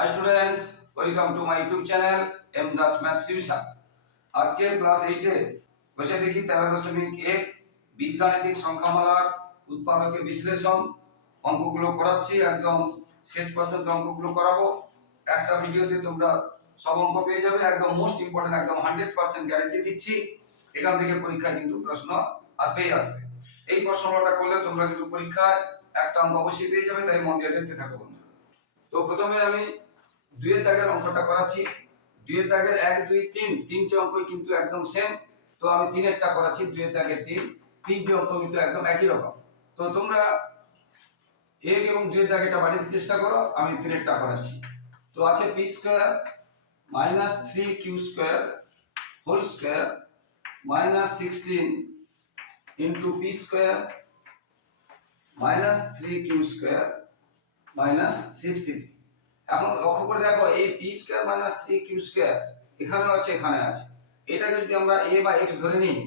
Hi students welcome to my YouTube channel M Das maths tuition আজকে class এইটে বসে দেখি তেরো দশমিক এক বীজগাণিতিক সংখ্যামালার উৎপাদকের বিশ্লেষণ অঙ্কগুলো করাচ্ছি। একদম শেষ পর্যন্ত অঙ্কগুলো করাবো। একটা ভিডিওতে তোমরা সব অঙ্ক পেয়ে যাবে। একদম মোস্ট ইম্পর্টেন্ট একদম হান্ড্রেড পার্সেন্ট গ্যারেন্টি দিচ্ছি। এখান থেকে পরীক্ষায় কিন্তু প্রশ্ন আসবেই আসবে। এই প্রশ্নটা করলে তোমরা কিন্তু পরীক্ষায় একটা অঙ্ক অবশ্যই পেয়ে যাবে, তাই মন দিয়ে দেখতে থাকো তো প্রথমে আমি দুইয়ের দাগের অঙ্কটা করাচ্ছি। দুইয়ের দাগের এক, দুই, তিন। তিনটে অঙ্কই কিন্তু একদম সেম তো আমি তিনেরটা করাচ্ছি, দুইয়ের দাগের তিন। তিনটে অঙ্ক কিন্তু একদম একই রকম। তো তোমরা এক এবং দুইয়ের দাগেরটা বাড়িতে চেষ্টা করো, আমি তিনেরটা করাচ্ছি। তো আছে P square minus three Q square whole square minus sixteen into P square minus three Q square minus sixty এখন লক্ষ্য করে দেখো, এই P square minus three Q square এখানেও আছে এখানে আছে। এটাকে যদি আমরা এ বা এক্স ধরে নিই,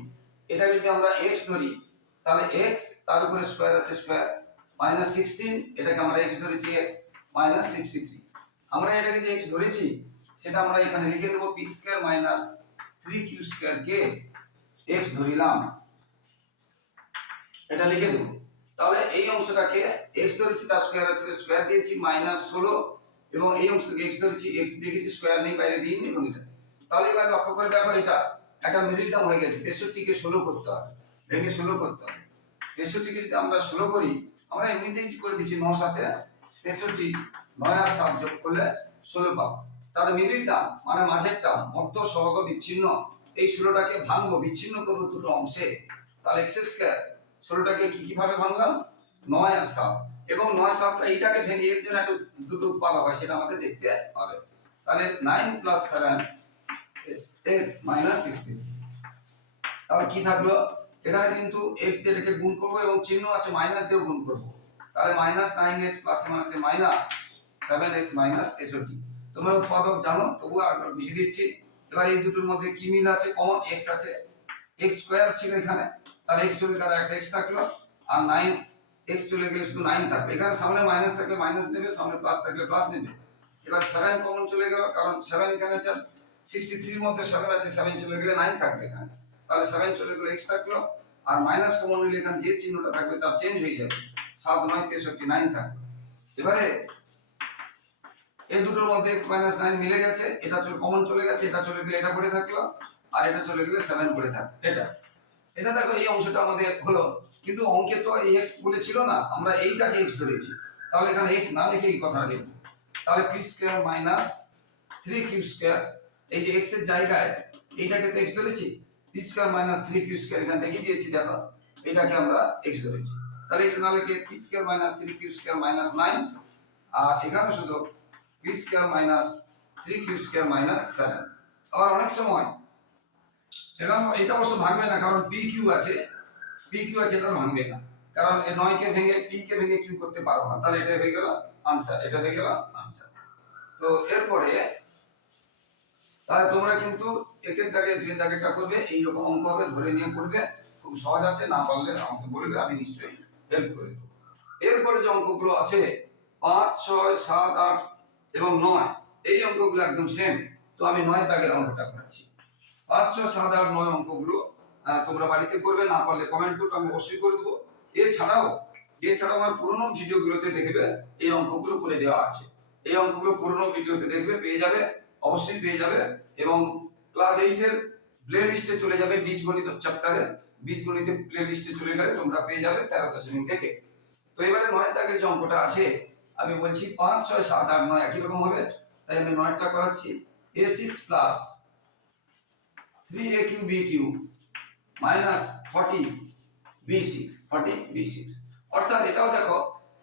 এটাকে যদি আমরা এক্স ধরি, তাহলে এক্স তার উপরে স্কোয়ার আছে স্কোয়ার মাইনাস সিক্সটিন এটাকে আমরা এক্স ধরেছি এক্স মাইনাস সিক্সটি থ্রি আমরা এটাকে যে এক্স ধরেছি, সেটা আমরা এখানে লিখে দেবো P square minus three Q square কে এক্স ধরিলাম। এটা লিখে দেবো। তাহলে এই অংশটাকে এক্স ধরেছি, তার স্কোয়ার আছে স্কোয়ার দিয়েছি মাইনাস ষোলো। এবং এই অংশকে এক্স ধরেছি এক্স দেখেছি স্কোয়ার নেই, বাইরে দিইনি এবং এটা। তাহলে এবার লক্ষ্য করে দেখো এটা। একটা মিডিল টার্ম হয়ে গেছে। তেষট্টিকে ষোলো করতে হবে। ভেঙে ষোলো করতে হবে। তেষট্টিকে যদি আমরা ষোলো করি, আমরা এমনিতেই করে দিচ্ছি ন সাথে। তেষট্টি নয় আর সাত যোগ করলে ষোলো পাবো। তার মিডিল টার্ম মানে মাঝের টার্ম মধ্য সহগ বিচ্ছিন্ন, এই ষোলোটাকে ভাঙবো, বিচ্ছিন্ন করব দুটো অংশে। তাহলে এক্স স্কোয়ার ষোলোটাকে কি, কীভাবে ভাঙলাম? নয় আর সাত। এবং নয় সাতটা এইটাকে ভেঙে এর জন্য একটু দুটো উৎপাদ হয়, সেটা আমাদের দেখতে হবে তাহলে nine plus seven X minus sixteen তাহলে কি থাকল? এখানে কিন্তু এক্স দিয়ে এটাকে গুণ করব এবং চিহ্ন আছে মাইনাস দিয়েও গুণ করব। তাহলে minus nine X plus seven আছে মাইনাস সেভেন এক্স মাইনাস তেষট্টি। তোমরা উৎপাদক জানো, তবুও আর একবার বুঝিয়ে দিচ্ছি। এবার এই দুটোর মধ্যে কি মিল আছে? কমন এক্স আছে। এক্স স্কোয়ার ছিল এখানে। তাহলে এক্স চলে গেলে একটা এক্স থাকল। আর নাইন এক্স চলে গেলে শুধু নাইন থাকবে। এখানে সামনে মাইনাস থাকলে মাইনাস নেবে, সামনে প্লাস থাকলে প্লাস নেবে। এবার সেভেন কমন চলে গেল, কারণ সেভেন এখানে আছে সিক্সটি থ্রির মধ্যে সেভেন আছে সেভেন চলে গেলে নাইন থাকবে এখানে। তাহলে সেভেন চলে গেলে এক্স থাকল, আর মাইনাস কমন নিলে এখানে যে চিহ্নটা থাকবে তার চেঞ্জ হয়ে যাবে। সাত, নয়, তেষট্টি নাইন থাকবে এবারে এই দুটোর মধ্যে এক্স মাইনাস নাইন মিলে গেছে, এটা কমন চলে গেছে, এটা চলে গেলে এটা পড়ে থাকল, আর এটা চলে গেলে সেভেন পড়ে থাকবে এটা। এটা দেখো, এই অংশটা আমাদের হলো। কিন্তু অঙ্কে তো এই এক্স বলেছিল না, আমরা এইটাকে এক্স ধরেছি। তাহলে এখানে এক্স না লিখে এই কথা লিখব। তাহলে P square minus three Q square এই যে এক্সের জায়গায় এইটাকে তো এক্স ধরেছি P square minus three Q square এখানে দেখিয়ে দিয়েছি, দেখো, এটাকে আমরা এক্স ধরেছি। তাহলে এক্স না লিখে P square minus three Q square minus nine আর এখানে শুধু P square minus three Q square minus seven আবার অনেক সময় এটা এটা অবশ্য ভাঙবে না, কারণ পি কিউ আছে। পি কিউ আছে, এটা ভাঙবে না। কারণ এই নয়কে ভেঙে পি কে ভেঙে কিউ করতে পারব না। তাহলে এটা হয়ে গেল আনসার এটা হয়ে গেল আনসার তো এরপরে, তাহলে তোমরা কিন্তু একের দাগে দুই দাগেরটা করবে, এইরকম অঙ্ক হবে, ধরে নিয়ে করবে। খুব সহজ আছে, না পারলে আমাকে বলবে, আমি নিশ্চয়ই হেল্প করে দেবো। এরপরে যে অঙ্কগুলো আছে, পাঁচ, ছয়, সাত, আট এবং নয়, এই অঙ্কগুলো একদম সেম তো আমি নয় দাগের অঙ্কটা করাচ্ছি। পাঁচ ছয় সাত আট নয় অঙ্কগুলো তোমরা বাড়িতে করবে, না পারলে কমেন্ট করবে আমি অবশ্যই করে দেবো। এছাড়াও এছাড়াও আমার পুরোনো ভিডিওগুলোতে দেখবে, এই অঙ্কগুলো করে দেওয়া আছে। এই অঙ্কগুলো পুরোনো ভিডিওতে দেখবে, পেয়ে যাবে, অবশ্যই পেয়ে যাবে এবং ক্লাস এইটের প্লে লিস্টে চলে যাবে বীজগণিত চ্যাপ্টারে বীজগণিতের প্লে লিস্টে চলে গেলে তোমরা পেয়ে যাবে তেরো দশমিক একে। তো এবারে নয় দাগের যে অঙ্কটা আছে, আমি বলছি পাঁচ ছয় সাত আট নয় একই রকম হবে, তাই আমি নয়টা করাচ্ছি। A six plus three A cube B cube minus forty B six forty B six অর্থাৎ এটাও দেখো,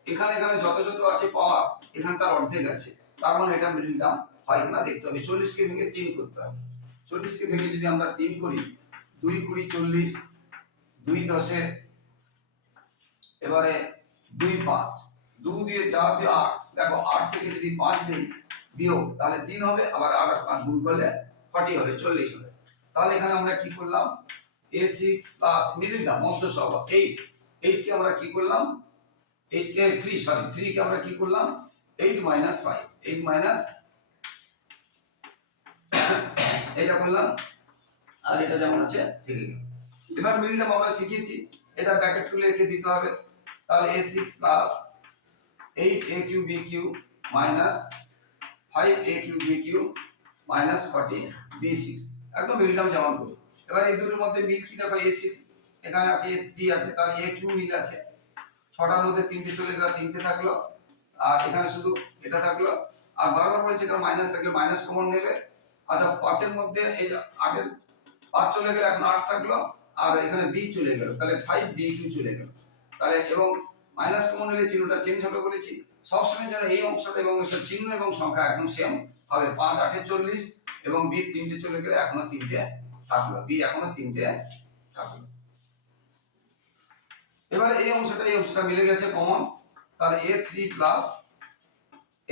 এখানে এখানে যত যত আছে পাওয়ার এখানে তার অর্ধেক আছে। তার মানে এটা মিডিল টার্ম হয় কিনা দেখতে হবে। চল্লিশকে ভেঙে তিন করতে হবে। চল্লিশকে ভেঙে যদি আমরা তিন করি, দুই কুড়ি চল্লিশ, দুই দশে, এবারে দুই পাঁচ। দু দিয়ে চার দিয়ে আট। দেখো, আট থেকে যদি পাঁচ দিই, বিয়োগ, তাহলে তিন হবে। আবার আর পাঁচ গুণ করলে ফর্টি হবে, চল্লিশ হবে। তাহলে এখানে আমরা কি করলাম? এ সিক্স প্লাস মিডিলটা মধ্য সহ এইট এইটকে আমরা কি করলাম? এইট কে থ্রি সরি থ্রি কে আমরা কি করলাম? Eight minus five eight minus এটা করলাম। আর এটা যেমন আছে, থেকে গেল। এবার মিডিল আমরা শিখিয়েছি, এটা ব্র্যাকেট তুলে এঁকে দিতে হবে। তাহলে A six plus eight A cube B cube minus five A cube B cube minus forty B six একদম মিডিল টার্ম যেমন করি এবার এই দুটোর মধ্যে মিল কি? দেখো এ সিক্স এখানে আছে এ থ্রি আছে, তাহলে এ কিউ মিল আছে। ছটার মধ্যে তিনটে চলে গেল, তিনটে থাকল। আর এখানে শুধু এটা থাকল। আর বারবার বলেছে এটা মাইনাস থাকলে মাইনাস কমন নেবে। আচ্ছা পাঁচের মধ্যে এই যে আটের পাঁচ চলে গেলে এখন আট থাকল, আর এখানে বি চলে গেল, তাহলে ফাইভ বি কিউ চলে গেল। তাহলে এবং মাইনাস কমন নিলে চিহ্নটা চেঞ্জ হবে বলেছি। সবসময় যেন এই অংশটা এবং চিহ্ন এবং সংখ্যা একদম সেম হবে। পাঁচ, আটে চল্লিশ এবং বি তিনটে চলে গেলে এখনও তিনটে থাকল। বি এখনও তিনটে থাকল। এবারে এই অংশটা এই অংশটা মিলে গেছে কমন তাহলে A three plus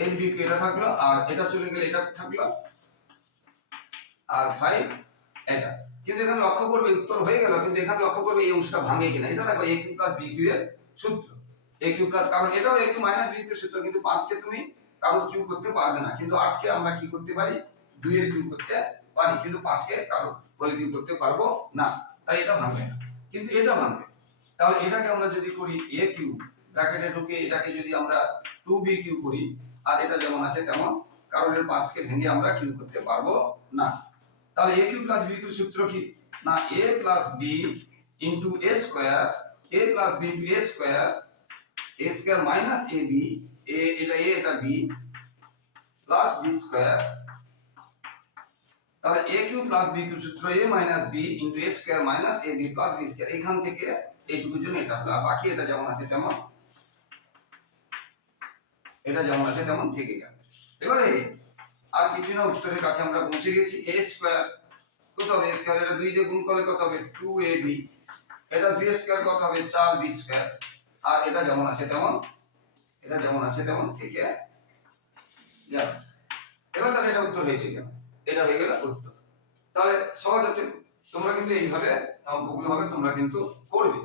L B এটা থাকল, আর এটা চলে গেলে এটা থাকল, আর ফাইভ এটা। কিন্তু এখানে লক্ষ্য করবে, উত্তর হয়ে গেল, কিন্তু এখানে লক্ষ্য করবে এই অংশটা ভাঙে কিনা। এটা দেখো A cube plus B cube এর সূত্র। এ কিউ প্লাস কারণ এটাও A cube minus B cube সূত্র, কিন্তু পাঁচকে তুমি কারোর কিউ করতে পারবে না। কিন্তু আটকে আমরা কি করতে পারি? দুই এর কিউ করতে পারি, কিন্তু পাঁচকে কারোর বলে কিউ করতে পারব না। তাই এটা ভাঙবে না। কিন্তু এটা ভাঙবে। তাহলে এটাকে আমরা যদি করি এ কিউ ব্র্যাকেটে ঢুকে এটাকে যদি আমরা টু বি কিউ করি, আর এটা যেমন আছে তেমন কারণ এর পাঁচকে ভেঙে আমরা কিউ করতে পারব না। তাহলে A cube plus B cube সূত্র কি? না A plus B into A square A plus B into A square A square minus A B A এটা এ এটা বি প্লাস বি স্কোয়ার তাহলে A cube plus B cube সূত্র A minus B into A square minus A B plus B square এখান থেকে এইটুকুর জন্য এটা হলো। আর বাকি এটা যেমন আছে তেমন, এটা যেমন আছে তেমন থেকে গেল। এবারে আর কিছু না, উত্তরের কাছে আমরা পৌঁছে গেছি। এ স্কোয়ার কত হবে? স্কোয়ার এটা দুই দিয়ে গুণ করলে কত হবে? টু এ বি এটা দুই স্কোয়ার কত হবে? চার বি স্কোয়ার আর এটা যেমন আছে তেমন, এটা যেমন আছে তেমন থেকে এবার তাহলে এটা উত্তর হয়েছে কেন এটা হয়ে গেল উত্তর। তাহলে সহজ আছে, তোমরা কিন্তু এইভাবে অঙ্কগুলো হবে, তোমরা কিন্তু করবে।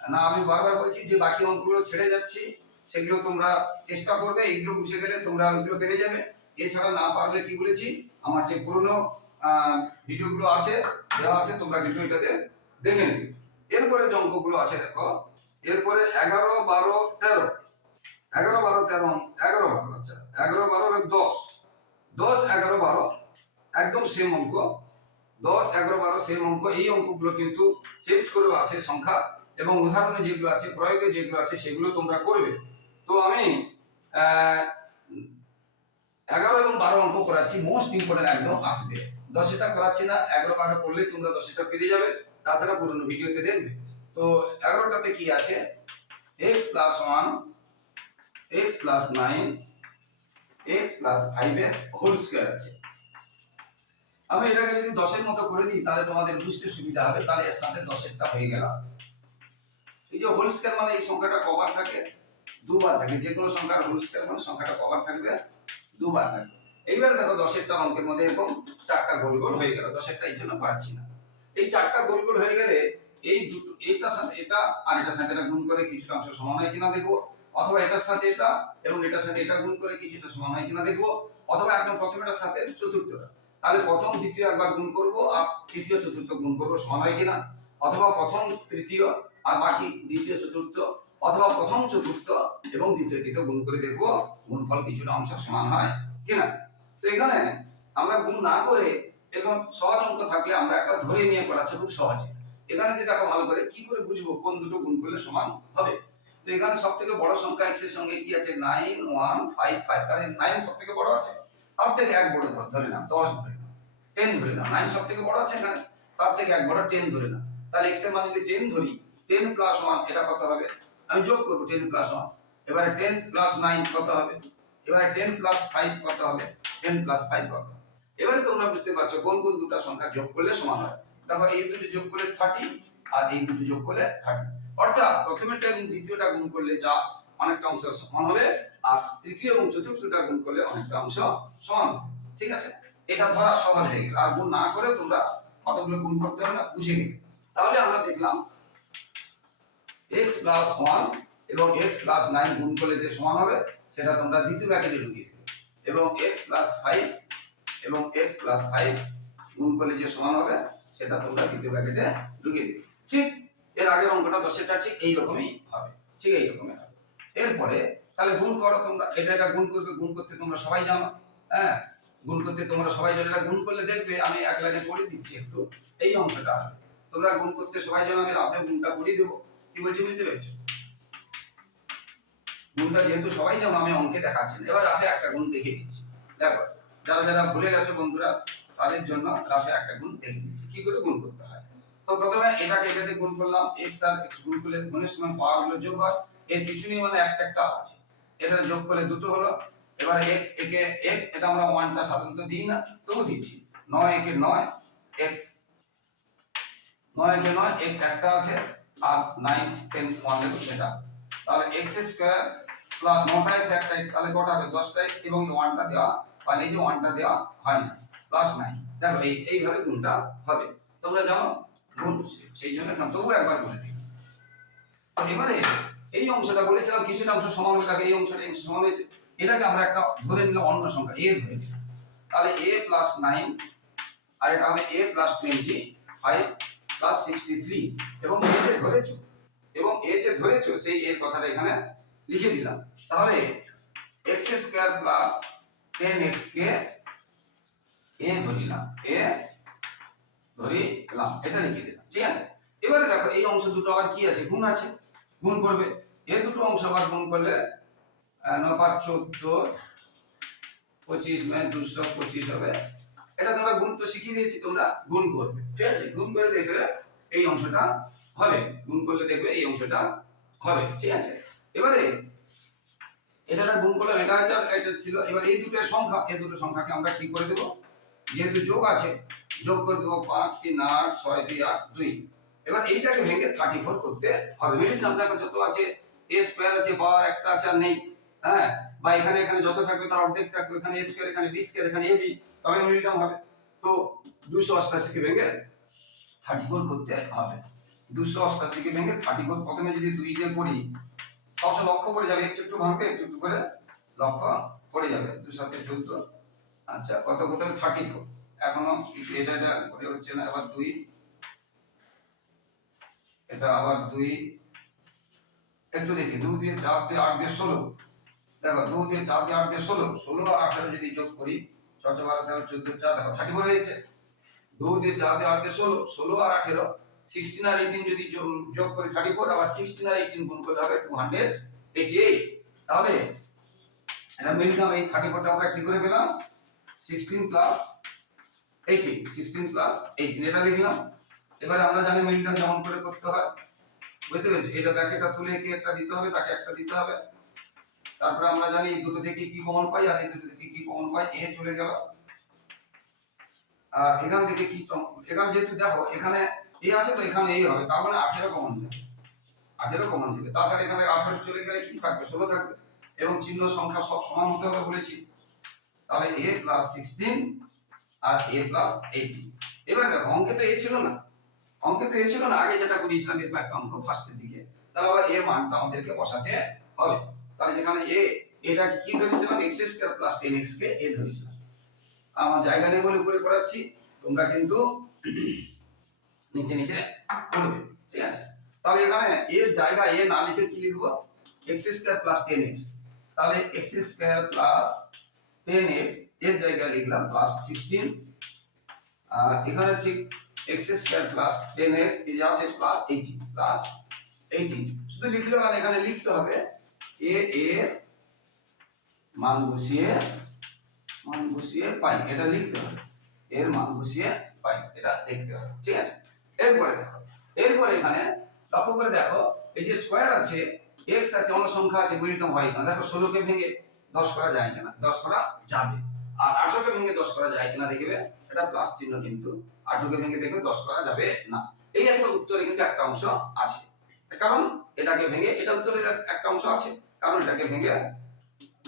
না, আমি বারবার বলছি যে বাকি অঙ্কগুলো ছেড়ে যাচ্ছি, সেগুলো তোমরা চেষ্টা করবে, এইগুলো বুঝে গেলে তোমরা ওইগুলো পেরে যাবে। এছাড়া না পারলে কি বলেছি, আমার যে পুরনো ভিডিওগুলো আছে, দেওয়া আছে, তোমরা কিন্তু এটাতে দেখে নেবে। এরপরে যে অঙ্কগুলো আছে, দেখো, এরপরে এগারো, বারো, তেরো। এগারো, বারো, তেরো, এগারো, বারো আচ্ছা এগারো, বারো, দশ। দশ, এগারো, বারো একদম সেম অঙ্ক। দশ, এগারো, বারো সেম অঙ্ক। এই অঙ্কগুলো কিন্তু চেঞ্জ করেও আছে সংখ্যা এবং উদাহরণে যেগুলো আছে, প্রয়োগে যেগুলো আছে, সেগুলো তোমরা করবে। তো আমি এগারো এবং বারো অঙ্ক করাচ্ছি। মোস্ট ইম্পর্টেন্ট একদম আসবে। দশটা করাচ্ছি না, এগারো, বারো করলে তোমরা দশটা পেরে যাবে। তাছাড়া পুরোনো ভিডিওতে দেখবে। তো এগারোটাতে কি আছে? X plus one X plus nine X plus ফাইভের হোল স্কোয়ার আছে। আমি এটাকে যদি দশের মতো করে দিই, তাহলে তোমাদের বুঝতে সুবিধা হবে, তাহলে এর সাথে দশেরটা হয়ে গেল। এই যে হোল স্কোয়ার মানে এই সংখ্যাটা কবার থাকে, দুবার থাকে, যে কোনো সংখ্যার হোল স্কোয়ার মানে সংখ্যাটা কবার থাকবে, দুবার থাকবে। এইবার দেখো দশেরটা অঙ্কের মধ্যে এরকম চারটা গোল গোল হয়ে গেল, দশেরটা এই জন্য পারছি না। এই চারটা গোল গোল হয়ে গেলে এই দুটো, এইটার সাথে এটা আর এটার সাথে এটা গুণ করে কিছুটা অংশ সমান হয় কিনা দেখব, অথবা এটার সাথে এটা এবং এটার সাথে এটা গুণ করে কিছুটা সমান হয় কিনা দেখব, অথবা একদম প্রথমটার সাথে চতুর্থটা। তাহলে প্রথম দ্বিতীয় একবার গুণ করব, আর তৃতীয়, চতুর্থ গুণ করব, সমান হয় কিনা? অথবা প্রথম, তৃতীয়, আর বাকি দ্বিতীয়, চতুর্থ, অথবা প্রথম, চতুর্থ এবং দ্বিতীয়, তৃতীয় গুণ করে দেখব, গুণফল কিছুটা অংশ সমান হয় কিনা? তো এখানে আমরা গুণ না করে এবং সহজ অঙ্ক থাকলে আমরা একটা ধরে নিয়ে করাচ্ছে খুব সহজে। এখানে যে দেখো ভালো করে কি করে বুঝব কোন দুটো গুণ করলে সমান হবে? তো এখানে সব থেকে বড় সংখ্যা এক্সের সঙ্গে কি আছে? নাইন ওয়ান ফাইভ ফাইভ তাহলে নাইন সব থেকে বড় আছে? তার থেকে এক বড় ধর- ধরে নাও, দশ ধরে নাও টেন ধরে নাও নাইন সব থেকে বড় আছে এখানে, তার থেকে এক বড় টেন ধরে নাও। তাহলে এক্সের মান যদি টেন ধরি টেন প্লাস ওয়ান এটা কত হবে? আমি যোগ করব টেন প্লাস ওয়ান এবারে টেন প্লাস নাইন কত হবে? এবারে টেন প্লাস ফাইভ কত হবে? টেন প্লাস ফাইভ কত এবারে তোমরা বুঝতে পারছ কোন কোন দুটো সংখ্যা যোগ করলে সমান হয়। দেখো এই দুটো যোগ করলে থার্টি আর এই দুটো যোগ করলে থার্টি অর্থাৎ প্রথমেরটা এবং দ্বিতীয়টা গুণ করলে যা অনেকটা অংশ সমান হবে, আর তৃতীয় এবং চতুর্থটা গুণ করলে অনেকটা অংশ সমান ঠিক আছে? এটা ধরা সহজ হয়ে গেল। আর গুণ না করে তোমরা কতগুলো গুণ করতে হবে না বুঝে গেলে তাহলে আমরা দেখলাম এক্স প্লাস ওয়ান এবং এক্স প্লাস নাইন গুণ করলে যে সমান হবে, সেটা তোমরা দ্বিতীয় ব্র্যাকেটে ঢুকিয়ে দেবে এবং এক্স প্লাস ফাইভ এবং এক্স প্লাস ফাইভ গুণ করলে যে সমান হবে, সেটা তোমরা দ্বিতীয় ব্র্যাকেটে ঢুকিয়ে দিবে ঠিক, এর আগের অঙ্কটা দশেরটা ঠিক এইরকমই হবে। ঠিক এইরকমই এরপরে তাহলে গুণ করো তোমরা, এটা এটা গুণ করবে, গুণ করতে তোমরা সবাই জানো হ্যাঁ? গুণ করতে তোমরা সবাই জানো, এটা গুণ করলে দেখবে আমি এক লাইনে করে দিচ্ছি একটু, এই অংশটা। তোমরা গুণ করতে সবাই জানো, আমি রাফে গুণটা করে দেবো। কি বলছি, বুঝতে পেরেছ? গুণটা যেহেতু সবাই জানো, আমি অঙ্কে দেখাচ্ছি। এবার রাফে একটা গুণ দেখে দিচ্ছি। দেখো, যারা যারা ভুলে গেছো বন্ধুরা, তাদের জন্য রাফে একটা গুণ দেখে দিচ্ছি। কি করে গুণ করতে হয়? তো প্রথমে এটাকে এটাতে গুণ করলাম। এক্স আর এক্স গুণ করলে গুণের সময় পাওয়ারগুলো যোগ হয়। এর পিছনে মানে একটা একটা আছে। এটা যোগ করলে দুটো হলো, এবারে x একে x, এটা আমরা ওয়ানটা সাধারণত দিই না, তবু দিচ্ছি। নয় একে নয়, x, নয় একে নয়, x একটা আছে, আর নাইন টেন ওয়ান এটা তাহলে x স্কয়ার প্লাস নটা x, একটা x, তাহলে কটা হবে? দশটা x, এবং ওয়ানটা দেওয়া বা এই যে ওয়ানটা দেওয়া হয় না প্লাস নাইন দেখো এই, এইভাবে গুণটা হবে। তোমরা জানো? গুণ, সেই জন্য তবু একবার বলে দিই। তো এবারে এই অংশটা বলেছিলাম কিছুটা অংশ সমান হয়ে থাকে এই অংশটা অংশ সমান হয়েছে। এটাকে আমরা একটা ধরে নিলাম অন্য সংখ্যা এ ধরে নিলাম। তাহলে এ প্লাস নাইন আর এটা হবে a plus twenty five plus sixty three এবং a যে ধরেছো, এবং এ যে ধরেছো, সেই এর কথাটা এখানে লিখে দিলাম। তাহলে x square plus ten x কে এ ধরিলাম এ ধরিলাম এটা লিখে দিলাম, ঠিক আছে? এবারে দেখো, এই অংশ দুটো আবার কি আছে? গুণ আছে। গুণ করবে। এই দুটো অংশ আবার গুণ করলে আহ, ন পাঁচ চোদ্দ পঁচিশ মানে দুশো পঁচিশ হবে। এটা তোমরা গুণ তো শিখিয়ে দিয়েছি তোমরা গুণ করবে। ঠিক আছে? গুণ করে দেখবে এই অংশটা হবে। গুণ করলে দেখবে এই অংশটা হবে। ঠিক আছে? এবারে এটা গুণ করলাম এটা হচ্ছে এটা ছিল এবার এই দুটো সংখ্যা এই দুটো সংখ্যাকে আমরা কি করে দেবো? যেহেতু যোগ আছে যোগ করে দেবো পাঁচ তিন আট ছয় দুই আট দুই। এবার এইটাকে ভেঙে থার্টি ফোর করতে হবে। মিডিল দেখো যত আছে হ্যাঁ? প্রথমে যদি দুই দিয়ে করি সবসময় লক্ষ্য করে যাবে। একটু একটু ভাঙবে, একটু একটু করে লক্ষ্য করে যাবে। দু সাথে চোদ্দ। আচ্ছা কত কত থার্টি ফোর এখনও কিছু এটা হচ্ছে না। আবার দুই। এটা আবার দুই। একটু দেখি দু দিয়ে চার দিয়ে আট দিয়ে ষোলো। দেখো দু দিয়ে চার দিয়ে আট দিয়ে ষোলো ষোলো আর আঠারো যদি যোগ করি, ছয় বারো তেরো চোদ্দ চার, দেখো, থার্টি ফোর হয়েছে। দু দিয়ে চার দিয়ে আট দিয়ে ষোলো ষোলো আর আঠেরো সিক্সটিন আর এইটিন যদি যোগ- করি থার্টি ফোর আবার সিক্সটিন আর এইটিন গুণ করলে হবে টু হান্ড্রেড এইটি এইট তাহলে এটা মিললাম এই থার্টি ফোরটা আমরা কি করে পেলাম? Sixteen plus eighteen sixteen plus eighteen এটা লিখলাম। এবারে আমরা জানি মিলটার্ম যেমন করে করতে হয়। বুঝতে পেরেছ? এটা ব্র্যাকেটটা তুলে একে একটা দিতে হবে, তাকে একটা দিতে হবে। তারপরে আমরা জানি দুটো থেকে কি কমন পাই আর এই দুটো থেকে কি কমন পাই, এ চলে গেল। আর এখান থেকে কি এখানে যেহেতু দেখো, এখানে এ আছে তো, এখানে এই হবে, তার মানে আঠেরো কমন যাবে আঠেরো কমন যাবে তাছাড়া এখানে আঠেরো চলে গেলে কি থাকবে? ষোলো থাকবে। এবং চিহ্ন সংখ্যা সব সমান হতে হবে বলেছি। তাহলে এ প্লাস সিক্সটিন আর এ প্লাস এইটিন এবার দেখো, অঙ্কে তো এ ছিল না। অঙ্কে তো এ না, আগে যেটা করিয়েছিলাম এর একটা অঙ্ক ফার্স্টের দিকে, তাহলে আবার এর মানটা আমাদেরকে বসাতে হবে। তাহলে যেখানে এ এটা কি ধরেছিলাম? X square plus ten x কে এ ধরেছিলাম। আমার জায়গা নেই বলে উপরে করাচ্ছি, তোমরা কিন্তু নিচে নিচে করবে, ঠিক আছে? তাহলে এখানে এর জায়গা এ না লিখে কি লিখব? X square plus ten x তাহলে এক্স স্কয়ার প্লাস টেন এক্সের জায়গায় লিখলাম প্লাস সিক্সটিন আর এখানে ঠিক x square plus ten x এই যে আছে প্লাস এইটিন প্লাস এইটিন শুধু লিখলে মানে এখানে লিখতে হবে এ এর মান বসিয়ে মান বসিয়ে পাই, এটা লিখতে হবে। এর মান বসিয়ে পাই, এটা দেখতে হবে, ঠিক আছে? এরপরে দেখো, এরপরে এখানে লক্ষ্য করে দেখো, এই যে স্কোয়ার আছে এক্স আছে, অন্য সংখ্যা আছে মিলিটম হয় কিনা? দেখো, ষোলোকে ভেঙে দশ করা যায় কিনা? দশ করা যাবে। আর আঠারোকে ভেঙে দশ করা যায় কিনা দেখবে? এটা প্লাস চিহ্ন কিন্তু আঠারোকে ভেঙে দেখবে দশ করা যাবে না। এই একটা উত্তরে কিন্তু একটা অংশ আছে। কারণ এটাকে ভেঙে, এটা উত্তরে একটা অংশ আছে। কারণ এটাকে ভেঙে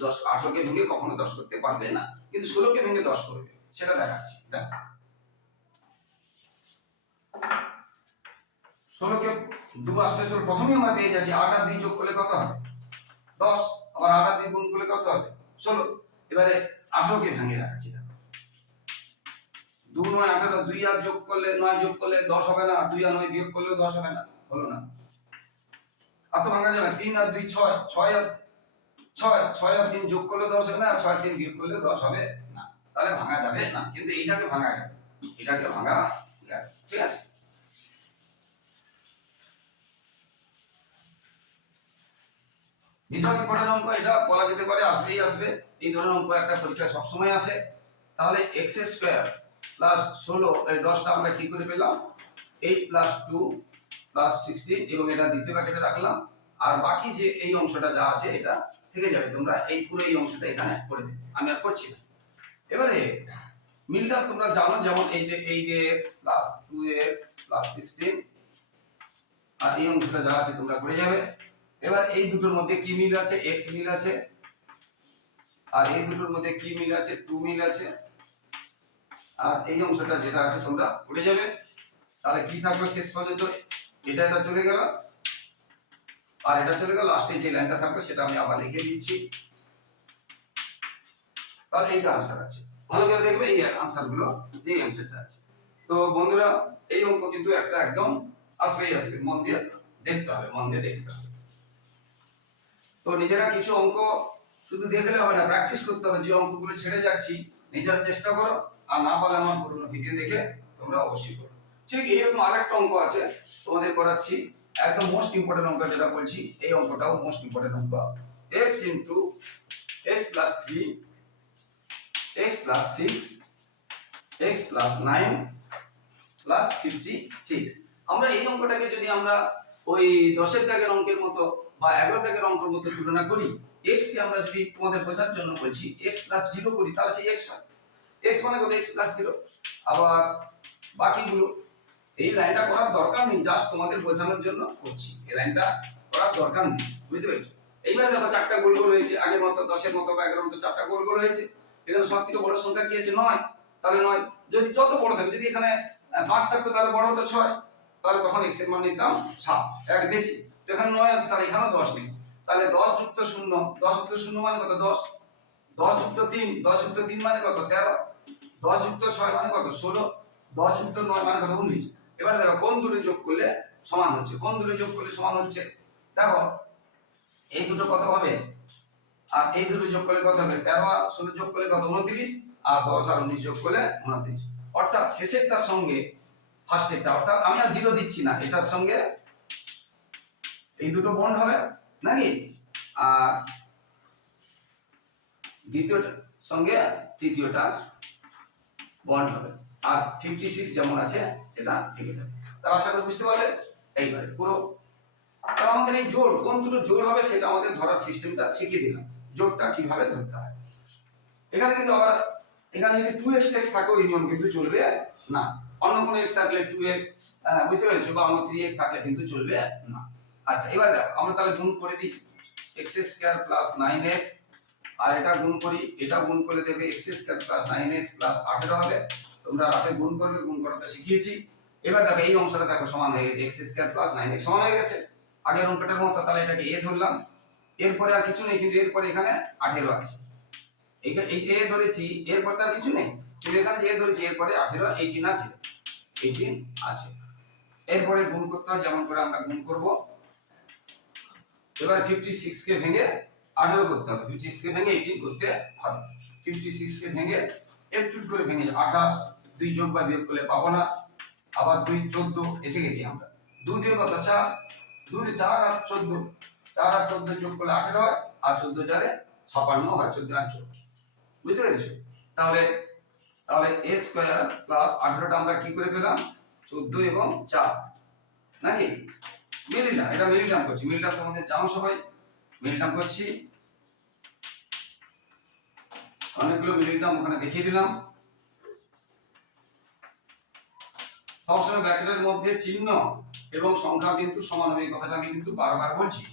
দশ, আঠারোকে ভেঙে কখনো দশ করতে পারবে না। কিন্তু ষোলোকে ভেঙে দশ করবে। সেটা দেখাচ্ছি। দেখো। ষোলোকে দু আসতে ষোলো প্রথমেই আমরা পেয়ে যাচ্ছি আট আর দুই যোগ করলে কত হবে? দশ। আবার আট আর দুই গুণ করলে কত হবে? ষোলো। এবারে আঠারোকে ভেঙে দেখাচ্ছি। দেখো নয় আঠারো, দুই আর যোগ করলে নয় যোগ করলে দশ হবে না, দুই আর নয় বিয়োগ করলে দশ হবে না, হলো না। আর তো ভাঙা যাবে, তিন আর দুই ছয় ছয় আর ছয় ছয় আর তিন যোগ করলে দশ হবে না, ছয় তিন বিয়োগ করলে দশ হবে না। তাহলে ভাঙা যাবে না, কিন্তু এইটাকে ভাঙা যাবে এটাকে ভাঙা যাবে ঠিক আছে? ভীষণ ইম্পর্টেন্ট অঙ্ক এটা, বলা যেতে পারে, আসবেই আসবে। এই ধরনের অঙ্ক একটা পরীক্ষা সবসময় আসে। তাহলে এক্স স্কোয়ার প্লাস ষোলো, এই দশটা আমরা কি করে পেলাম? Eight plus two plus sixteen এবং এটা দ্বিতীয় প্যাকেটে রাখলাম। আর বাকি যে এই অংশটা যা আছে, এটা থেকে যাবে। তোমরা এই পুরো এই অংশটা এখানে করে দেবে। আমি আর করছি না। এবারে, মিলটা তোমরা জানো যেমন এই যে eight x plus two x plus sixteen আর এই অংশটা যা আছে, তোমরা করে যাবে। এবার এই দুটোর মধ্যে কি মিল আছে? এক্স মিল আছে। আর এই দুটোর মধ্যে কি মিল আছে? টু মিল আছে। আর এই অংশটা যেটা আছে তোমরা উঠে যাবে। তাহলে কি থাকবে শেষ পর্যন্ত? এটা এটা চলে গেল। আর এটা চলে গেল লাস্টে যে লাইনটা থাকবে সেটা আমি আবার লিখে দিচ্ছি। তাহলে এইটা আনসার আছে। ভালো করে দেখবে এই আনসারগুলো, এই আনসারটা আছে। তো বন্ধুরা, এই অঙ্ক কিন্তু একটা একদম আসবেই আসবে। মন দিয়ে দেখতে হবে, মন দিয়ে দেখতে হবে। তো নিজেরা কিছু অঙ্ক শুধু দেখলে হবে না প্র্যাকটিস করতে হবে। যে অঙ্কগুলো ছেড়ে যাচ্ছি, নিজেরা চেষ্টা করো। আর না পারলে আমার পুরোনো ভিডিও দেখে তোমরা অবশ্যই করো। ঠিক এরকম আরেকটা অঙ্ক আছে, তোমাদের করাচ্ছি। একদম মোস্ট ইম্পর্টেন্ট অঙ্ক যেটা বলছি, এই অঙ্কটাও মোস্ট ইম্পর্টেন্ট অঙ্ক। X into x plus three x plus six x plus nine plus fifty six আমরা এই অঙ্কটাকে যদি আমরা ওই দশের দাগের অঙ্কের মতো বা এগারো দাগের অঙ্কের মতো তুলনা করি এক্স কে আমরা যদি তোমাদের বোঝার জন্য বলছি এক্স প্লাস জিরো করি, তাহলে সেই এক্স হয়। এক্স মানে কত এক্স প্লাস জিরো আবার বাকিগুলো। এই লাইনটা করার দরকার নেই জাস্ট তোমাদের বোঝানোর জন্য করছি। এই লাইনটা করার দরকার নেই, বুঝতে পেরেছ? এইবারে দেখো চারটা গোল গোল হয়েছে, আগের মতো দশের মতো বা এগারোর মতো চারটা গোল গোল হয়েছে। এখানে সব থেকে বড় সংখ্যা কি আছে? নয়। তাহলে নয়। যদি যত বড় থাকে, যদি এখানে পাঁচ থাকতো, তাহলে বড় হতো ছয়। তাহলে তখন এক্সের মান নিতাম সাত, এক বেশি। তো এখানে নয় আছে, তাহলে এখানেও দশ নেই। তাহলে দশ যুক্ত শূন্য। দশ যুক্ত শূন্য মানে কত? দশ। দশ যুক্ত তিন। দশ যুক্ত তিন মানে কত? তেরো। দশ যুক্ত ছয় মানে কত? ষোলো। দশ যুক্ত নয় মানে কত? উনিশ। এবারে দেখো, কোন দুটো যোগ করলে সমান হচ্ছে? কোন দুটো যোগ করলে সমান হচ্ছে? দেখো, এই দুটো কত হবে? আর এই দুটো যোগ করলে কত হবে? তেরো আর ষোলো যোগ করলে কত? উনত্রিশ। আর দশ আর উনিশ যোগ করলে উনত্রিশ। অর্থাৎ শেষেরটার সঙ্গে ফার্স্টেরটা, অর্থাৎ আমি আর জিরো দিচ্ছি না। এটার সঙ্গে এই দুটো বন্ড হবে, নাকি? আর দ্বিতীয়টার সঙ্গে তৃতীয়টা বন্ড হবে। আর ফিফটি সিক্স যেমন আছে, সেটা থেকে যাবে তার আশা করি বুঝতে পারলে এইভাবে পুরো তাহলে আমাদের এই জোর, কোন দুটো জোর হবে সেটা আমাদের ধরার সিস্টেমটা শিখিয়ে দিলাম। জোরটা কীভাবে ধরতে হয়। এখানে কিন্তু আবার, এখানে যদি টু এক্স এক্স থাকে ওই নিয়ম কিন্তু চলবে না। অন্য কোনো এক্স থাকলে টু এক্স বুঝতে পেরেছ? বা অন্য থ্রি এক্স থাকলে কিন্তু চলবে না। আচ্ছা এবার দেখো, আমরা তাহলে গুণ করে দিই। X square plus nine x আর এটা গুণ করি, এটা গুণ করে দেবে x square plus nine x plus আঠেরো হবে। তোমরা রাতে গুণ করবে, গুণ করাতে শিখিয়েছি। এবার দেখো, এই অংশটা দেখো সমান হয়ে গেছে x square plus nine x সমান হয়ে গেছে। আগের অঙ্কটার মতো, তাহলে এটাকে এ ধরলাম। এরপরে আর কিছু নেই, কিন্তু এরপরে এখানে আঠেরো আছে। এই যে এ ধরেছি, এরপর তার কিছু নেই। কিন্তু এখানে যে এ ধরেছি, এরপরে আঠেরো এইটিন আছে। এইটিন আছে। এরপরে গুণ করতে হয়, যেমন করে আমরা গুণ করব। এবার ফিফটি সিক্স কে ভেঙে আঠেরো করতে হবে। ফিফটি সিক্স কে ভেঙে এইটিন করতে হবে। ফিফটি সিক্স কে ভেঙে একটু করে ভেঙে আঠাশ, দুই যোগ বা বিয়োগ করলে পাবো না। আবার দুই চোদ্দ এসে গেছি আমরা। দুই দিয়ে কত? চার। দুই, চার আর চোদ্দ। চার আর চোদ্দ যোগ করলে আঠেরো হয়, আর চোদ্দ চারে ছাপান্ন হয়, চোদ্দ আর চোদ্দ। বুঝতে পেরেছ? তাহলে তাহলে এ স্কোয়ার প্লাস আঠেরোটা আমরা কি করে পেলাম? চোদ্দ এবং চার। নাকি? মিলিটাম এটা মিলিটাম করছি। মিলিটাম তোমাদের জানো সবাই। মিলিটাম করছি। অনেকগুলো মিলিটাম ওখানে দেখিয়ে দিলাম। সবসময় ব্র্যাকেটের মধ্যে চিহ্ন এবং সংখ্যা কিন্তু সমান হবে, এই কথাটা আমি কিন্তু বারবার বলছি।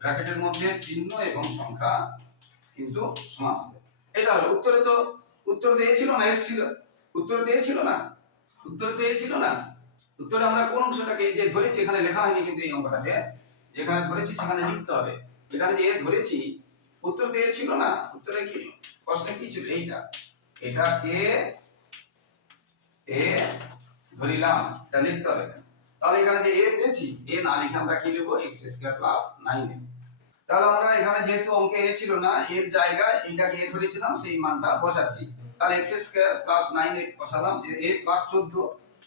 ব্র্যাকেটের মধ্যে চিহ্ন এবং সংখ্যা কিন্তু সমান হবে। এটা হলো উত্তরে তো, উত্তর দিয়েছিল না এসেছিল উত্তর দিয়েছিল না? উত্তর দিয়েছিল না? উত্তরে আমরা কোন অংশটাকে যে ধরেছি, এখানে লেখা হয়নি কিন্তু এই অঙ্কটাতে। যেখানে ধরেছি সেখানে লিখতে হবে। এখানে যে ধরেছি, উত্তর দিয়েছিল না? উত্তরে কি? প্রশ্নে কি ছিল? এইটা। এটাকে এ ধরিলাম। এটা লিখতে হবে তাহলে এখানে যে এ পেয়েছি, এ না লিখে আমরা কি লিখব? X square plus nine x তাহলে আমরা এখানে যেহেতু অঙ্কে এ ছিল না, এর জায়গায় এটাকে এ ধরেছিলাম, সেই মানটা বসাচ্ছি। তাহলে x square plus nine x বসালাম, যে এ প্লাস চোদ্দ।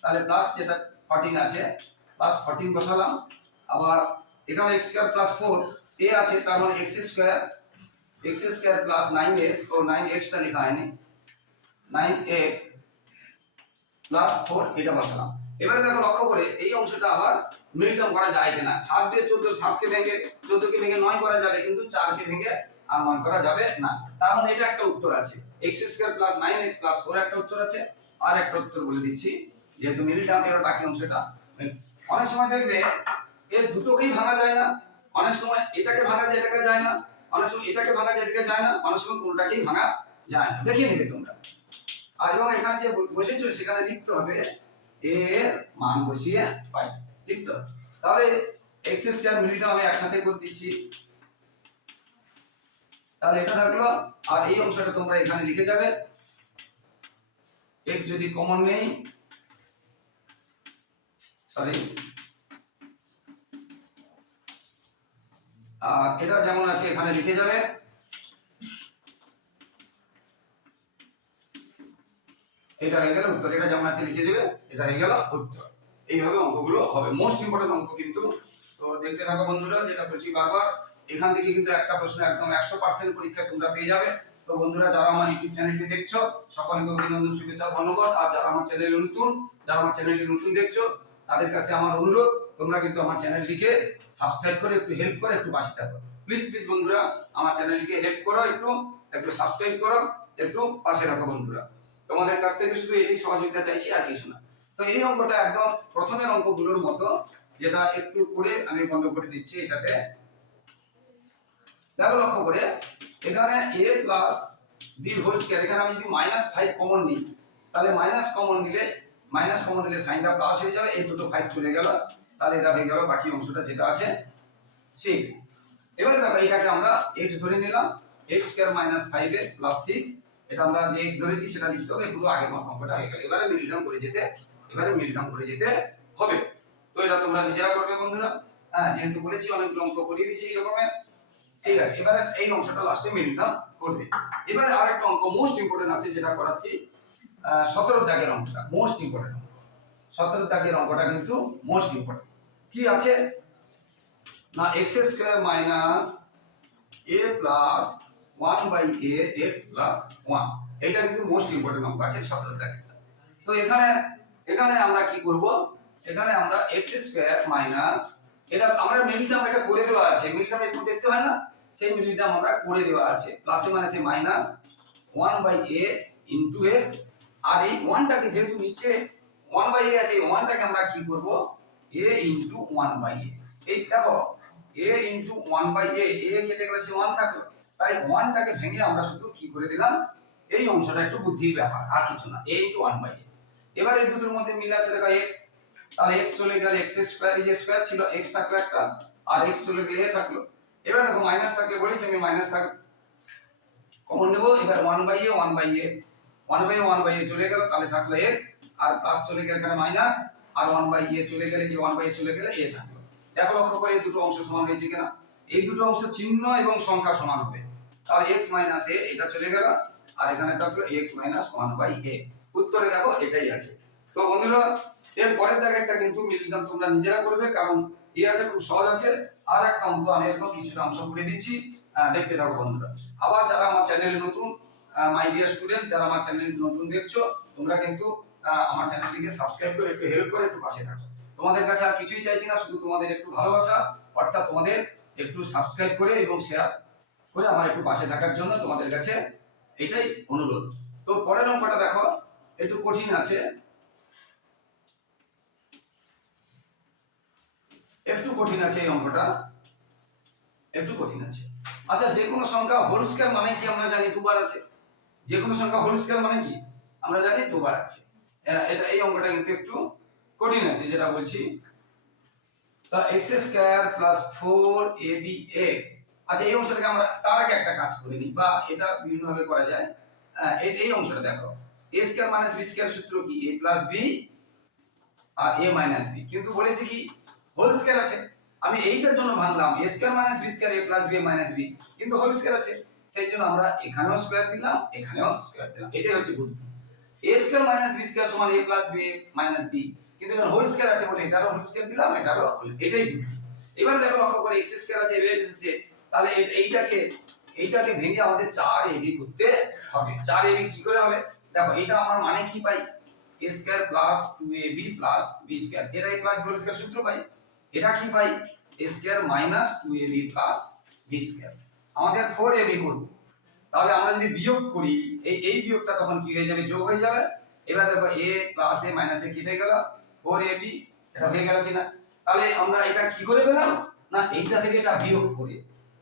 তাহলে প্লাস যেটা ফর্টিন আছে প্লাস ফর্টিন বসালাম। আবার এখানে x square plus four a আছে, তার মানে x square x square plus nine x ও নাইন এক্সটা লেখা হয়নি। নাইন এক্স প্লাস ফোর এটা বসালাম। এবারে দেখো লক্ষ্য করে, এই অংশটা আবার মিডিয়াম করা যায় কিনা। সাত দিয়ে চোদ্দ, সাতকে ভেঙে, চোদ্দকে ভেঙে নয় করা যাবে, কিন্তু চারকে ভেঙে আর নয় করা যাবে না। তার মানে এটা একটা উত্তর আছে। X square plus nine x plus four একটা উত্তর আছে। আর একটা উত্তর বলে দিচ্ছি, যেহেতু মিডিয়াম এবার বাকি অংশটা। অনেক সময় দেখবে এর দুটোকেই ভাঙা যায় না। অনেক সময় এটাকে ভাঙা যায়, এটাকে যায় না। অনেক সময় এটাকে ভাঙা যায়, এটাকে যায় না। অনেক সময় কোনটাকেই ভাঙা যায় না। দেখে নেবে তোমরা। আর এবং এখানে যে বসেছো, সেখানে লিখতে হবে এর মান বসিয়ে পাই লিখতে হবে। তাহলে এক্স স্কয়ার মিলিটা আমি একসাথে করে দিচ্ছি। তাহলে এটা থাকল। আর এই অংশটা তোমরা এখানে লিখে যাবে। এক্স যদি কমন নেই সরি এটা যেমন আছে, এখানে লিখে যাবে। এটা হয়ে গেল উত্তর। এটা যেমন আছে, লিখে দেবে এটা হয়ে গেল উত্তর। এইভাবে অঙ্কগুলো হবে। মোস্ট ইম্পর্টেন্ট অঙ্ক কিন্তু, তো দেখতে থাকো বন্ধুরা, যেটা বলছি বারবার, এখান থেকে কিন্তু একটা প্রশ্ন একদম একশো পার্সেন্ট পরীক্ষা তোমরা পেয়ে যাবে। তো বন্ধুরা, যারা আমার ইউটিউব চ্যানেলটি দেখছ, সকলকে অভিনন্দন, শুভেচ্ছা, ধন্যবাদ। আর যারা আমার চ্যানেলে নতুন, যারা আমার চ্যানেলটি নতুন দেখছ, তাদের কাছে আমার অনুরোধ তোমরা কিন্তু আমার চ্যানেলটিকে সাবস্ক্রাইব করে একটু হেল্প করে একটু পাশে থাকো। প্লিজ প্লিজ বন্ধুরা, আমার চ্যানেলটিকে হেল্প করো, একটু একটু সাবস্ক্রাইব করো, একটু পাশে রাখো বন্ধুরা। তোমাদের কাছ থেকে শুধু এটাই সহযোগিতা চাইছি আর কিছু না। তো এই অঙ্কটা একদম প্রথমের অঙ্কগুলোর মতো, যেটা একটু করে আমি বন্ধ করে দিচ্ছি এটাতে। দেখো লক্ষ্য করে, এখানে a plus b whole square এখানে আমি যদি মাইনাস ফাইভ কমন নিই, তাহলে মাইনাস কমন নিলে মাইনাস কমন নিলে সাইনটা প্লাস হয়ে যাবে, এই দুটো ফাইভ চলে গেল। তাহলে এটা হয়ে গেল বাকি অংশটা যেটা আছে সিক্স এবারে এটাকে আমরা এক্স ধরে নিলাম x square minus five x plus six এটা আমরা যে এক্স ধরেছি সেটা লিখতে হবে, পুরো আগের মতো অঙ্কটা হয়ে গেল। এবারে টার্ম করে যেতে, এবারে টার্ম করে যেতে হবে। তো এটা তোমরা নিজেরা করবে বন্ধুরা। হ্যাঁ যেহেতু বলেছি অনেকগুলো অঙ্ক করিয়ে দিয়েছি এই রকমের ঠিক আছে, এবারে এই অংশটা লাস্টে টার্ম করবে। এবারে আরেকটা অঙ্ক মোস্ট ইম্পর্টেন্ট আছে, যেটা করাচ্ছি সতেরো দাগের অঙ্কটা মোস্ট ইম্পর্টেন্ট সতেরো দাগের অঙ্কটা কিন্তু মোস্ট ইম্পর্টেন্ট কি আছে? না x square minus a plus one by a x plus one এটা কিন্তু মোস্ট ইম্পর্টেন্ট অঙ্ক আছে সতেরো দাগেরটা তো এখানে এখানে আমরা কি করব? এখানে আমরা এক্স স্কোয়ার মাইনাস এটা আমরা মিডিল এটা করে দেওয়া আছে। মিডিল একটু দেখতে হয় না? সেই মিডিল আমরা করে দেওয়া আছে। প্লাসে মাইনাসে minus one by a into x আর এই ওয়ানটাকে যেহেতু নিচে ওয়ান বাই আছে, এই ওয়ানটাকে আমরা কি করব? A into one by a এই দেখো a into one by a a কেটে গেলে সে ওয়ান থাকল। তাই ওয়ানটাকে ভেঙে আমরা শুধু কি করে দিলাম? এই অংশটা একটু বুদ্ধির ব্যাপার, আর কিছু না a into one by a এবার এই দুটোর মধ্যে মিল আছে, দেখো এক্স তাহলে এক্স চলে গেলে এক্স স্কোয়ার এই যে স্কোয়ার ছিল এক্স থাকল একটা, আর এক্স চলে গেলে এ থাকল। এবার দেখো মাইনাস থাকলে বলেছি আমি মাইনাস থাকল কমন নেব, এবার one by a one by a one by one by a চলে গেল, তাহলে থাকল এক্স আর প্লাস চলে গেলে এখানে মাইনাস আর ওয়ান বাই এ চলে গেলে যে ওয়ান বাই এ চলে গেলে এ থাকল। দেখো লক্ষ্য করে এই দুটো অংশ সমান হয়েছে কিনা। এই দুটো অংশ চিহ্ন এবং সংখ্যা সমান হবে। তাহলে এক্স মাইনাস এ এটা চলে গেল, আর এখানে থাকল x minus one by a উত্তরে দেখো এটাই আছে। তো বন্ধুরা, এর পরের দাগেরটা কিন্তু মিলিটাম তোমরা নিজেরা করবে, কারণ এ আছে খুব সহজ আছে। আর একটা অঙ্ক আমি একদম কিছুটা অংশ করে দিচ্ছি দেখতে থাকো বন্ধুরা। আবার যারা আমার চ্যানেলে নতুন মাই ডিয়ার স্টুডেন্ট যারা আমার চ্যানেলে নতুন দেখছ, তোমরা কিন্তু আমার চ্যানেলটিকে সাবস্ক্রাইব করে একটু হেল্প করে একটু পাশে থাকো। তোমাদের কাছে আর কিছুই চাইছি না, শুধু তোমাদের একটু ভালোবাসা, অর্থাৎ তোমাদের একটু সাবস্ক্রাইব করে এবং শেয়ার করে আমার একটু পাশে থাকার জন্য তোমাদের কাছে এটাই অনুরোধ। তো পরের অঙ্কটা দেখো, একটু কঠিন আছে। একটু কঠিন আছে এই অঙ্কটা। একটু কঠিন আছে। আচ্ছা যে কোনো সংখ্যা হোল স্কয়ার মানে কি আমরা জানি দুবার আছে? যে কোনো সংখ্যা হোল স্কয়ার মানে কি? আমরা জানি দুবার আছে। এটা এই অঙ্কটা কিন্তু একটু কঠিন আছে, যেটা বলছি। তা x square plus four a b x আচ্ছা এই অংশটাকে আমরা তার আগে একটা কাজ করে নিই, বা এটা বিভিন্নভাবে করা যায়। এই- এই অংশটা দেখো A square minus B square সূত্র কি? এ প্লাস বি আর এ মাইনাস বি কিন্তু বলেছি কি? হোল স্কয়ার আছে। আমি এইটার জন্য ভাঙলাম a square minus b square a plus b minus b কিন্তু হোল স্কয়ার আছে। সেই জন্য আমরা এখানেও স্কয়ার দিলাম, এখানেও স্কয়ার দিলাম। এটাই হচ্ছে বুদ্ধি। A square minus b square সমান a plus b minus b কিন্তু এখানে হোল স্কয়ার আছে বলে এটারও হোল স্কয়ার দিলাম, এটারও এটাই এবার দেখো লক্ষ্য করে এক্স স্কয়ার আছে এ এসেছে। তাহলে এ- এইটাকে এইটাকে ভেঙে আমাদের চার এবি করতে হবে। চার এবি কি করে হবে? দেখো, এটা আমার মানে কি পাই? A square plus two a b plus b square এটা a প্লাস হোল স্কয়ার সূত্র পাই। এটা কি পাই? A square minus two a b plus b square আমাদের ফোর এবি করব। তাহলে আমরা যদি বিয়োগ করি, এই এই বিয়োগটা তখন কি হয়ে যাবে? যোগ হয়ে যাবে। এবার দেখো a plus a minus a কেটে গেল। ফোর এ বি এটা হয়ে গেল কিনা? তাহলে আমরা এটা কি করে পেলাম? না, এইটা থেকে এটা বিয়োগ করে।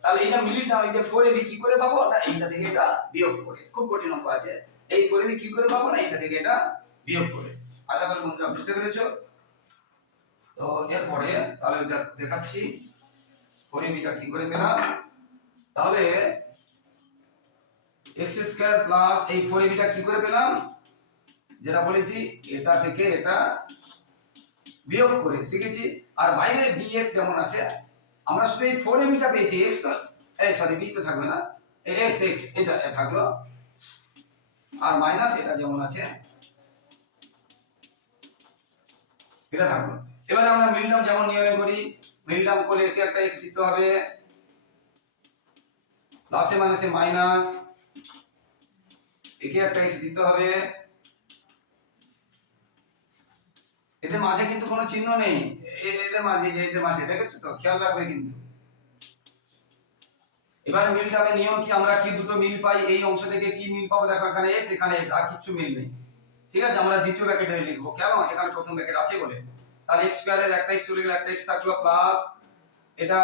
তাহলে এটা মিলিটা এই যে ফোর এবি কি করে পাবো? না, এইটা থেকে এটা বিয়োগ করে। খুব কঠিন অঙ্ক আছে। এই ফোর এবি কি করে পাবো? না, এইটা থেকে এটা বিয়োগ করে। আশা করি বন্ধুরা বুঝতে পেরেছ? তো এরপরে তাহলে এটা দেখাচ্ছি। ফোর এবিটা কি করে পেলাম? তাহলে এক্স স্কয়ার প্লাস এই ফোর এবিটা কি করে পেলাম? যেটা বলেছি, এটা থেকে এটা বিয়োগ করে, শিখেছি। আর বাইরে bx যেমন আছে, আমরা শুধু এই ফোর এমিটা পেয়েছি এক্স তো, এই সরি বি তো থাকবে না। এক্স এক্স এটা থাকল। আর মাইনাস এটা যেমন আছে, এটা থাকল। এবারে আমরা মিলটাম যেমন নিয়মে করি মিলটাম করলে একে একটা এক্স দিতে হবে প্লাসে মাইনাসে মাইনাস একে একটা এক্স দিতে হবে। এদের মাঝে কিন্তু কোনো চিহ্ন নেই। এদের মাঝে যে এদের মাঝে, দেখেছ তো? খেয়াল রাখবে কিন্তু। এবারে মিলটাবে নিয়ম কি? আমরা কি দুটো মিল পাই? এই অংশ থেকে কি মিল পাবো? দেখো, এখানে এক্স এখানে এক্স আর কিছু মিল নেই। ঠিক আছে? আমরা দ্বিতীয় ব্র্যাকেটে লিখব। কেন? এখানে প্রথম ব্র্যাকেট আছে বলে। তাহলে এক্স স্কয়ারের একটা এক্স চলে গেলে একটা এক্স থাকল প্লাস এটা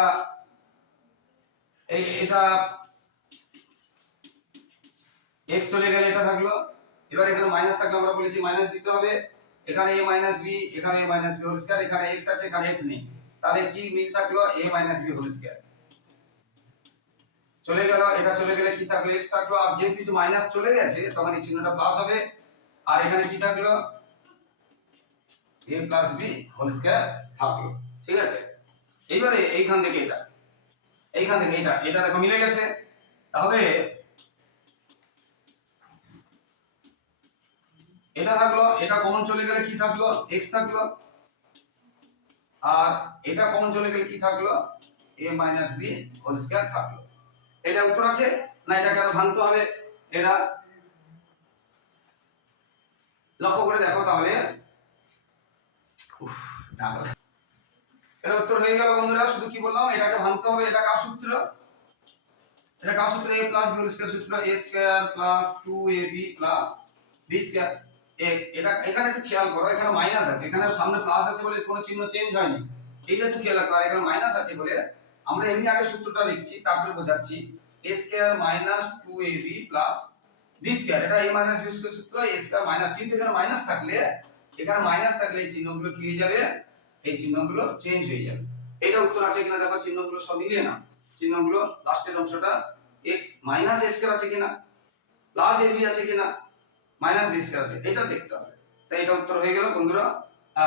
এই এটা এক্স চলে গেলে এটা থাকল। এবার এখানে মাইনাস থাকলে আমরা বলেছি মাইনাস দিতে হবে। এখানে a মাইনাস বি এখানে a minus b whole square এখানে x আছে, এখানে x নেই। তাহলে কি মিল থাকল? A minus b whole square চলে গেল, এটা চলে গেলে কি থাকল? X থাকল। আর যেহেতু কিছু মাইনাস চলে গেছে, তখন এই চিহ্নটা প্লাস হবে। আর এখানে কি থাকল? A plus b whole square থাকল। ঠিক আছে? এইবারে এইখান থেকে এটা। এইখান থেকে এটা। এটা দেখো মিলে গেছে। তাহলে এটা থাকল, এটা কমন চলে গেলে কি থাকল? X থাকল। আর এটা কমন চলে গেলে কি থাকল? A minus b whole square থাকল। এটা উত্তর আছে? না এটাকে আরও ভাঙতে হবে? এটা লক্ষ্য করে দেখো তাহলে। এটা উত্তর হয়ে গেল বন্ধুরা, শুধু কি বললাম? এটাকে ভাঙতে হবে, এটা কার সূত্র? এটা কার সূত্র? A plus b whole square সূত্র, a square plus 2ab plus b square x, এটা, এখানে একটু খেয়াল করো, এখানে মাইনাস আছে। এখানে সামনে প্লাস আছে বলে কোনো চিহ্ন চেঞ্জ হয়নি। এটা একটু খেয়াল রাখো এখানে মাইনাস আছে বলে আমরা এমনি আগে সূত্রটা লিখছি, তারপরে বোঝাচ্ছি। A square minus 2ab plus b square এটা a মাইনাস b স্কয়ার সূত্র, a স্কয়ার মাইনাস কিন্তু এখানে মাইনাস থাকলে, এখানে মাইনাস থাকলে এই চিহ্নগুলো কি হয়ে যাবে? এই চিহ্নগুলো চেঞ্জ হয়ে যাবে। এটা উত্তর আছে কিনা? দেখো, চিহ্নগুলো সব মিলিয়ে না চিহ্নগুলো লাস্টের অংশটা x মাইনাস স্কয়ার আছে কিনা? প্লাস ab আছে কিনা? মাইনাস বি স্কয়ার আছে, এটা দেখতে হবে। তাই এটা উত্তর হয়ে গেল, বন্ধুরা।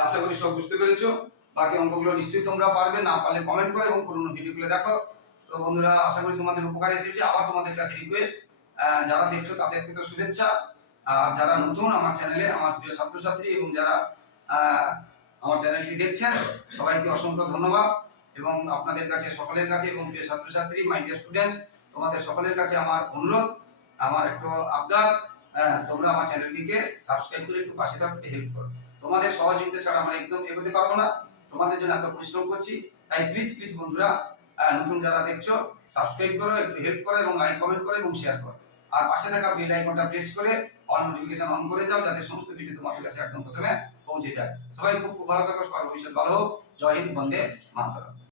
আশা করি সব বুঝতে পেরেছ। বাকি অঙ্কগুলো নিশ্চয়ই তোমরা পারবে, না পারলে কমেন্ট করো এবং পুরোনো ভিডিওগুলো দেখো। তো বন্ধুরা, আশা করি তোমাদের উপকারে এসেছে। আবার তোমাদের কাছে রিকোয়েস্ট যারা দেখছ তাদেরকে তো শুভেচ্ছা। আর যারা নতুন আমার চ্যানেলে, আমার প্রিয় ছাত্রছাত্রী এবং যারা আমার চ্যানেলটি দেখছেন, সবাইকে অসংখ্য ধন্যবাদ। এবং আপনাদের কাছে, সকলের কাছে এবং প্রিয় ছাত্রছাত্রী মাই ডিয়ার স্টুডেন্টস তোমাদের সকলের কাছে আমার অনুরোধ, আমার একটু আবদার। তোমরা আমার চ্যানেলটিকে সাবস্ক্রাইব করে একটু পাশে থাকতে হেল্প করো। তোমাদের সহযোগিতা ছাড়া আমরা একদম এগোতে পারব না। তোমাদের জন্য এত পরিশ্রম করছি। তাই প্লিজ প্লিজ বন্ধুরা আহ, নতুন যারা দেখছ সাবস্ক্রাইব করো একটু হেল্প করো এবং লাইক কমেন্ট করো এবং শেয়ার করো। আর পাশে থাকা বেল আইকনটা প্রেস করে অল নোটিফিকেশন অন করে দাও যাতে সমস্ত ভিডিও তোমাদের কাছে একদম প্রথমে পৌঁছে যায়। সবাই খুব খুব ভালো থাকো সবার ভবিষ্যৎ ভালো হোক। জয় হিন্দ বন্দে মাতরম।